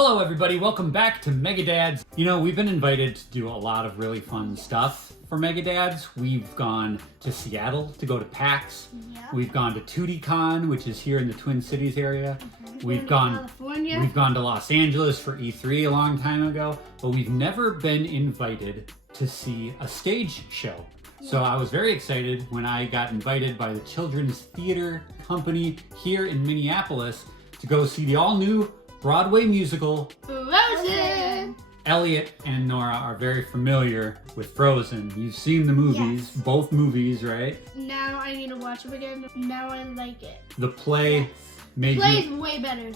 Hello everybody, welcome back to Mega Dads. You know, we've been invited to do a lot of really fun stuff for Mega Dads. We've gone to Seattle to go to PAX. Yep. We've gone to ToodyCon, which is here in the Twin Cities area. We've gone to Los Angeles for E3 a long time ago, but we've never been invited to see a stage show. So I was very excited when I got invited by the Children's Theater Company here in Minneapolis to go see the all-new Broadway musical, Frozen! Elliot and Nora are very familiar with Frozen. You've seen the movies, both movies, right? Now I need to watch them again. Now I like it. The play made The play you... is way better.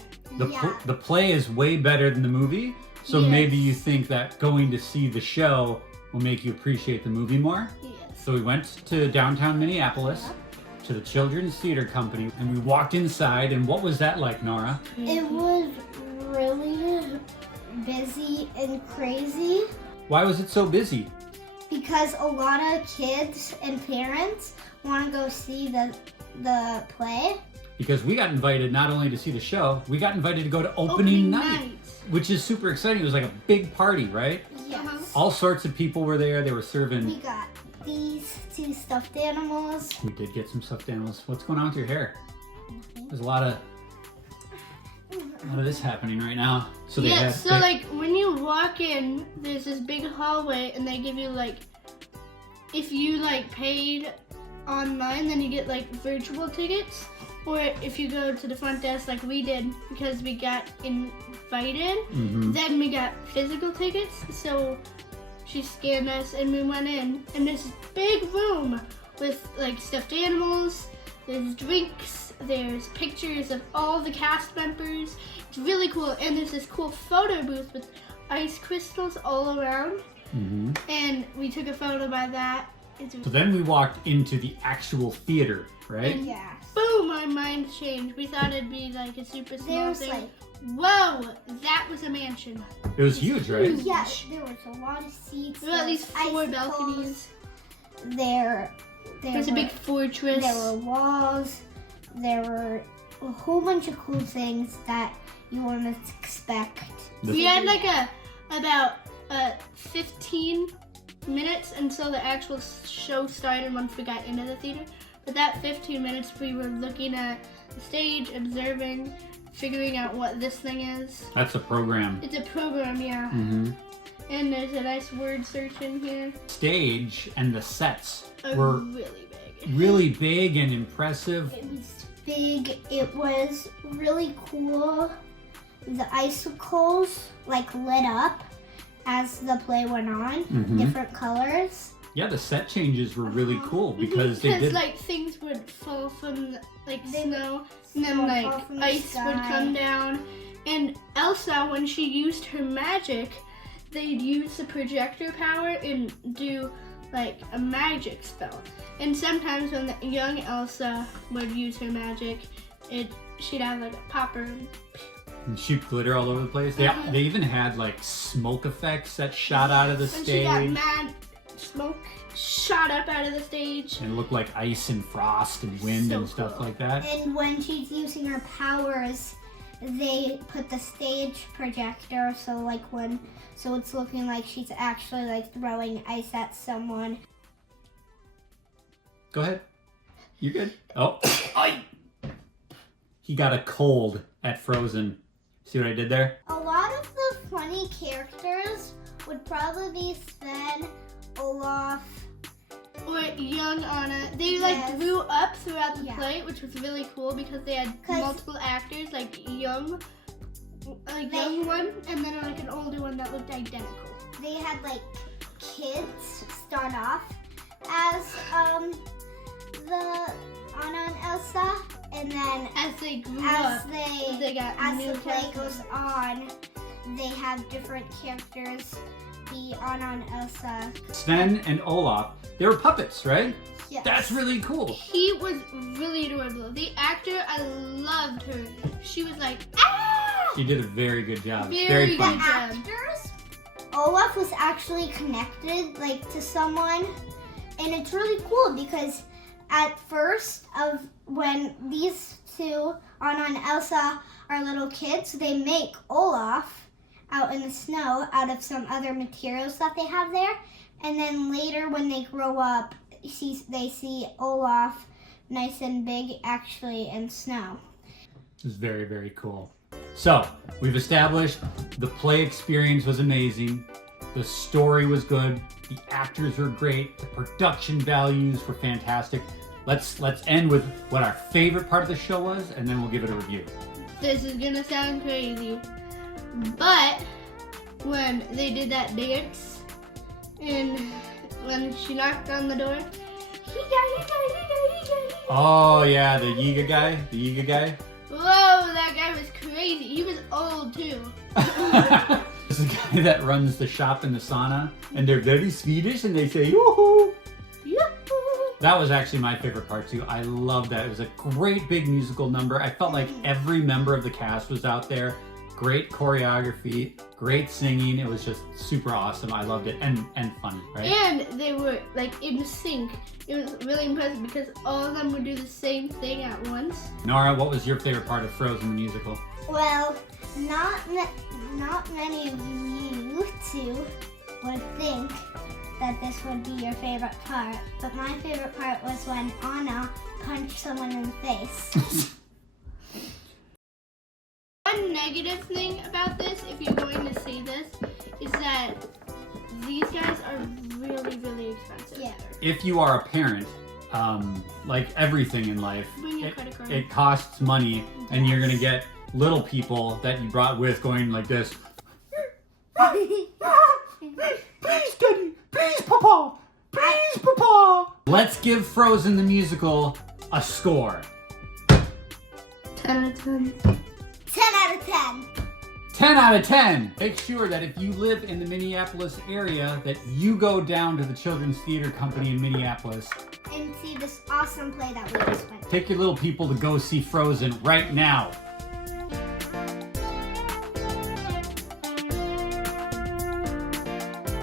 The play is way better than the movie, so maybe you think that going to see the show will make you appreciate the movie more? Yes. So we went to downtown Minneapolis, to the Children's Theater Company, and we walked inside, and what was that like, Nora? It was really busy and crazy Why was it so busy? because a lot of kids and parents want to go see the play. Because we got invited not only to see the show, we got invited to go to opening night, which is super exciting. It was like a big party, right? Yes. All sorts of people were there. They were serving. We got these two stuffed animals. We did get some stuffed animals. What's going on with your hair? There's a lot of this happening right now. So they had, so like when you walk in, there's this big hallway and they give you like, if you like paid online, then you get like virtual tickets. Or if you go to the front desk like we did, because we got invited, then we got physical tickets. So she scanned us and we went in, and there's this big room with like stuffed animals, there's drinks, there's pictures of all the cast members. It's really cool, and there's this cool photo booth with ice crystals all around. And we took a photo by that. So then we walked into the actual theater, right? And Yes. boom, our mind changed. We thought it'd be like a super small There's thing. like, Whoa, that was a mansion. It was huge, right? yes, there was a lot of seats. There were at least 4 icicles. balconies. There There's a big fortress. There were walls. There were a whole bunch of cool things that you wouldn't expect. We had like about 15 minutes until the actual show started once we got into the theater. But that 15 minutes we were looking at the stage, observing, figuring out what this thing is. That's a program. It's a program, yeah. And there's a nice word search in here. Stage and the sets Are were really big. really big and impressive. It was big. It was really cool. The icicles like lit up as the play went on, different colors. Yeah, the set changes were really cool because they did. like things would fall from like snow, and then fall like from the ice would sky. come down. And Elsa, when she used her magic, they'd use the projector power and do like a magic spell. And sometimes when the young Elsa would use her magic, she'd have like a popper. And shoot glitter all over the place. They even had like smoke effects that shot out of the When she got stage. mad, smoke shot up out of the stage. And it looked like ice and frost and wind So and stuff cool. like that. And when she's using her powers, they put the stage projector so it's looking like she's actually like throwing ice at someone. Go ahead. You're good. Oh, Ay! He got a cold at Frozen. See what I did there? A lot of the funny characters would probably be Sven, Olaf. Or young Anna. They like Yes. grew up throughout the Yeah. play, which was really cool because they had 'Cause- multiple actors, like young one, and then like an older one that looked identical. They had like kids start off as the Anna and Elsa, and then As they grew as up, they got as new the play characters. goes on, they have different characters be Anna and Elsa. Sven and Olaf, they were puppets, right? Yes. That's really cool. He was really adorable. The actor, I loved her. She was like, ah! She did a very good job. Very fun. good. actors. Olaf was actually connected like to someone, and it's really cool because at first of when these two, Anna and Elsa, are little kids, they make Olaf in the snow out of some other materials that they have there. And then later when they grow up, they see Olaf nice and big actually in snow. It was very, very cool. So, we've established the play experience was amazing, the story was good, the actors were great, the production values were fantastic. Let's end with what our favorite part of the show was, and then we'll give it a review. This is gonna sound crazy, but when they did that dance, and when she knocked on the door, Oh yeah, the Yiga guy. Whoa, that guy was crazy. He was old too. This is the guy that runs the shop in the sauna, and they're very Swedish, and they say yoo-hoo. That was actually my favorite part too. I loved that. It was a great big musical number. I felt like every member of the cast was out there. Great choreography, great singing. It was just super awesome. I loved it, and funny, right? And they were like in sync. It was really impressive because all of them would do the same thing at once. Nora, what was your favorite part of Frozen the musical? Well, not many of you two would think that this would be your favorite part, but my favorite part was when Anna punched someone in the face. One negative thing about this, if you're going to see this, is that these guys are really, really expensive. Yeah. If you are a parent, like everything in life, Bring your credit card. it costs money, and you're gonna get little people that you brought with going like this. Please, Daddy. Please, Papa. Please, Papa. Let's give Frozen the musical a score. 10 out of 10. 10 out of 10. 10 out of 10. Make sure that if you live in the Minneapolis area, that you go down to the Children's Theater Company in Minneapolis. And see this awesome play that we just went to. Take your little people to go see Frozen right now.